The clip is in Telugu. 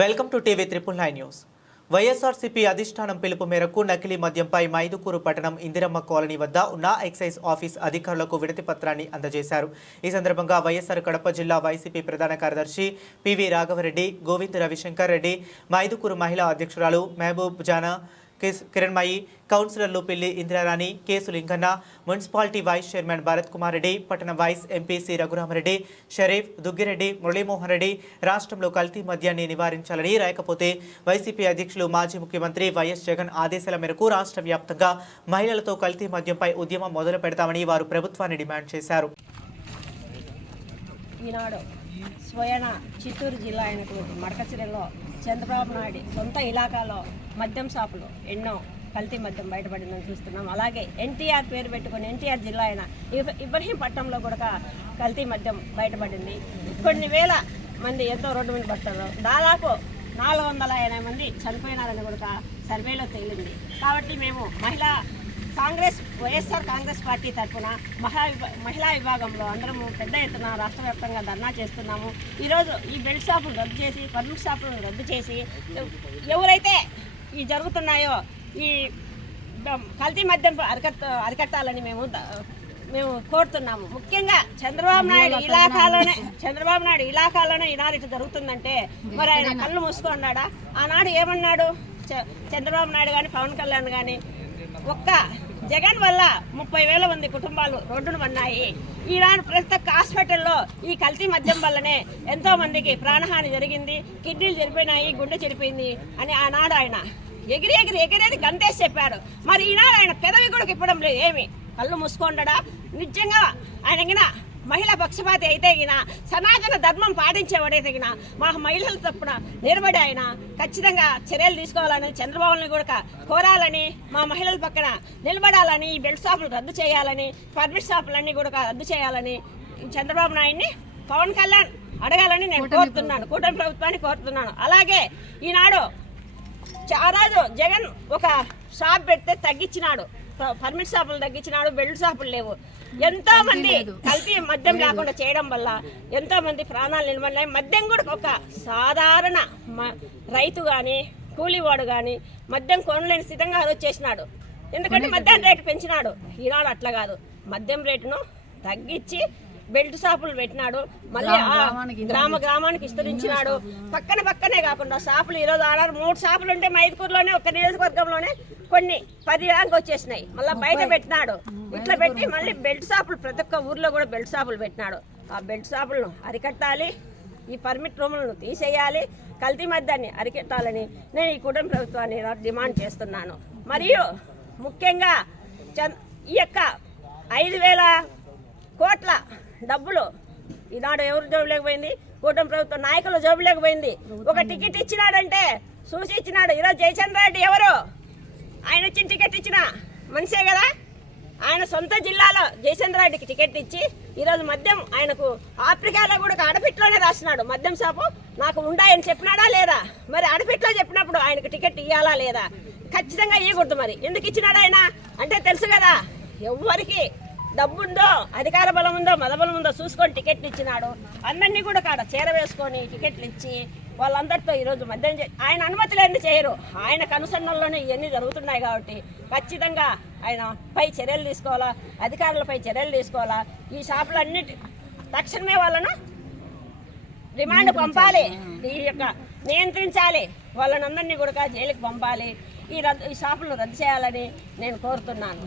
Welcome to TV 999 news. YSRCP అధిష్టానం పిలుపు మేరకు నకిలీ మద్యంపై మైదుకూరు పట్టణం ఇందిరమ్మ కాలనీ వద్ద ఉన్న ఎక్సైజ్ ఆఫీస్ అధికారులకు వినతి పత్రాన్ని అందజేశారు. ఈ సందర్భంగా వైఎస్ఆర్ కడప జిల్లా వైసీపీ ప్రధాన కార్యదర్శి పివి రాఘవరెడ్డి, గోవింద్ రవిశంకర్ రెడ్డి, మైదుకూరు మహిళా అధ్యక్షురాలు మహబూబ్ జానా, కిరణ్మయి, కౌన్సిలర్లు Pilli Indirarani, Kesu Linganna, municipality vice chairman Bharath Kumar Reddy, పట్టణ వైస్ ఎంపీసీ రఘురామరెడ్డి, షరీఫ్, దుగ్గిరెడ్డి, మురళీమోహన్ రెడ్డి రాష్ట్రంలో కల్తీ మద్యాన్ని నివారించాలని, లేకపోతే వైసీపీ అధ్యక్షులు మాజీ ముఖ్యమంత్రి వైఎస్ జగన్ ఆదేశాల మేరకు రాష్ట్ర వ్యాప్తంగా మహిళలతో కల్తీ మద్యంపై ఉద్యమం మొదలు పెడతామని వారు ప్రభుత్వాన్ని డిమాండ్ చేశారు. ఈనాడు స్వయన చిత్తూరు జిల్లా అయినటువంటి మడకసిరిలో చంద్రబాబు నాయుడు సొంత ఇలాకాలో మద్యం షాపులు ఎన్నో కల్తీ మద్యం బయటపడిందని చూస్తున్నాం. అలాగే ఎన్టీఆర్ పేరు పెట్టుకుని ఎన్టీఆర్ జిల్లా అయిన ఇబ్రహీంపట్నంలో కూడా కల్తీ మద్యం బయటపడింది. కొన్ని వేల మంది ఎంతో రోడ్డు మీద పడతారు. దాదాపు 480 మంది చనిపోయినారని కూడా సర్వేలో తేలింది. కాబట్టి మేము వైఎస్ఆర్ కాంగ్రెస్ పార్టీ తరఫున మహిళా విభాగంలో అందరము పెద్ద ఎత్తున రాష్ట్ర వ్యాప్తంగా ధర్నా చేస్తున్నాము. ఈరోజు ఈ బెల్ట్ షాపులు రద్దు చేసి, పర్మిట్ షాపులను రద్దు చేసి, ఎవరైతే ఈ జరుగుతున్నాయో ఈ కల్తీ మద్యం అరికట్టాలని మేము కోరుతున్నాము. ముఖ్యంగా చంద్రబాబు నాయుడు ఇలాకాలోనే ఈనాడు ఇటు జరుగుతుందంటే మరి ఆయన కళ్ళు మూసుకున్నాడా? ఆనాడు ఏమన్నాడు చంద్రబాబు నాయుడు కానీ పవన్ కళ్యాణ్ కానీ? ఒక్క జగన్ వల్ల 30,000 మంది కుటుంబాలు రోడ్డును పడినాయి. ఈనాడు ప్రతి ఒక్క హాస్పిటల్లో ఈ కల్తీ మద్యం వల్లనే ఎంతో మందికి ప్రాణహాని జరిగింది, కిడ్నీలు చెడిపోయినాయి, గుండె చెడిపోయింది అని ఆనాడు ఆయన ఎగిరేది గంతేసి చెప్పాడు. మరి ఈనాడు ఆయన పెదవి కూడా ఇప్పడం లేదు. ఏమి కళ్ళు మూసుకోండా? నిజంగా ఆయన మహిళా పక్షపాతి అయితే సనాతన ధర్మం పాటించేవాడైతే మా మహిళల తప్పున నిలబడి ఆయన ఖచ్చితంగా చర్యలు తీసుకోవాలని, చంద్రబాబుని కూడా కోరాలని, మా మహిళల పక్కన నిలబడాలని, ఈ బెల్ట్ షాపులు రద్దు చేయాలని, పర్మిట్ షాపులన్నీ కూడా రద్దు చేయాలని చంద్రబాబు నాయుడిని, పవన్ కళ్యాణ్ అడగాలని నేను కోరుతున్నాను, కూటమి ప్రభుత్వాన్ని కోరుతున్నాను. అలాగే ఈనాడు చారాజు జగన్ ఒక షాప్ పెడితే తగ్గించినాడు, పర్మిట్ షాపులు తగ్గించినాడు, బెల్ట్ షాపులు లేవు. ఎంతో మంది కల్తీ మద్యం లేకుండా చేయడం వల్ల ఎంతో మంది ప్రాణాలు నిలబడినాయి. మద్యం కూడా ఒక సాధారణ రైతు కానీ కూలీవాడు కానీ మద్యం కొనలేని స్థితిగా వచ్చేసినాడు. ఎందుకంటే మద్యం రేటు పెంచినాడు. ఈనాడు అట్లా కాదు, మద్యం రేటును తగ్గించి బెల్ట్ షాపులు పెట్టినాడు. మళ్ళీ గ్రామానికి విస్తరించినాడు. పక్కనే కాకుండా షాపులు ఈరోజు 3 షాపులు ఉంటే మైదుకూరులోనే ఒక నియోజకవర్గంలోనే కొన్ని 10 ర్యాంక్ వచ్చేసినాయి. మళ్ళీ బయట పెట్టినాడు. ఇట్లా పెట్టి మళ్ళీ బెల్ట్ షాపులు ప్రతి ఒక్క ఊర్లో కూడా బెల్ట్ షాపులు పెట్టినాడు. ఆ బెల్ట్ షాపులను అరికట్టాలి, ఈ పర్మిట్ రూములను తీసేయాలి, కల్తీ మద్యాన్ని అరికట్టాలని నేను ఈ కూటమి ప్రభుత్వాన్ని డిమాండ్ చేస్తున్నాను. మరియు ముఖ్యంగా ఈ యొక్క 5,000 కోట్ల డబ్బులు ఈనాడు ఎవరు జోబులోకి పోయింది? కూటమి ప్రభుత్వం నాయకులు జోబులోకి పోయింది. ఒక టికెట్ ఇచ్చినాడంటే చూసి ఇచ్చినాడు. ఈరోజు జయచంద్రారెడ్డి ఎవరు? ఆయన వచ్చిన టికెట్ ఇచ్చిన మనిషే కదా. ఆయన సొంత జిల్లాలో జయచంద్రారెడ్డికి టికెట్ ఇచ్చి ఈరోజు మద్యం ఆయనకు ఆఫ్రికాలో కూడా ఆడపిట్లోనే రాసినాడు. మద్యం షాపు నాకు ఉండాయని చెప్పినాడా లేదా? మరి ఆడపిట్లో చెప్పినప్పుడు ఆయనకు టికెట్ ఇవ్వాలా లేదా? ఖచ్చితంగా ఇవ్వకూడదు. మరి ఎందుకు ఇచ్చినాడు ఆయన అంటే తెలుసు కదా. ఎవరికి డబ్బుందో, అధికార బలం ఉందో, మదబలం ఉందో చూసుకొని టికెట్లు ఇచ్చినాడు. అందరినీ కూడా చేరవేసుకొని టికెట్లు ఇచ్చి వాళ్ళందరితో ఈరోజు మద్యం ఆయన అనుమతి లేని చేయరు. ఆయన కనుసన్నల్లోనే ఇవన్నీ జరుగుతున్నాయి. కాబట్టి ఖచ్చితంగా ఆయన పై చర్యలు తీసుకోవాలా, అధికారులపై చర్యలు తీసుకోవాలా. ఈ షాపులన్నిటి తక్షణమే వాళ్ళను రిమాండ్ పంపాలి, ఈ యొక్క నియంత్రించాలి, వాళ్ళని అందరినీ కూడా జైలుకి పంపాలి. ఈ షాపులను రద్దు చేయాలని నేను కోరుతున్నాను.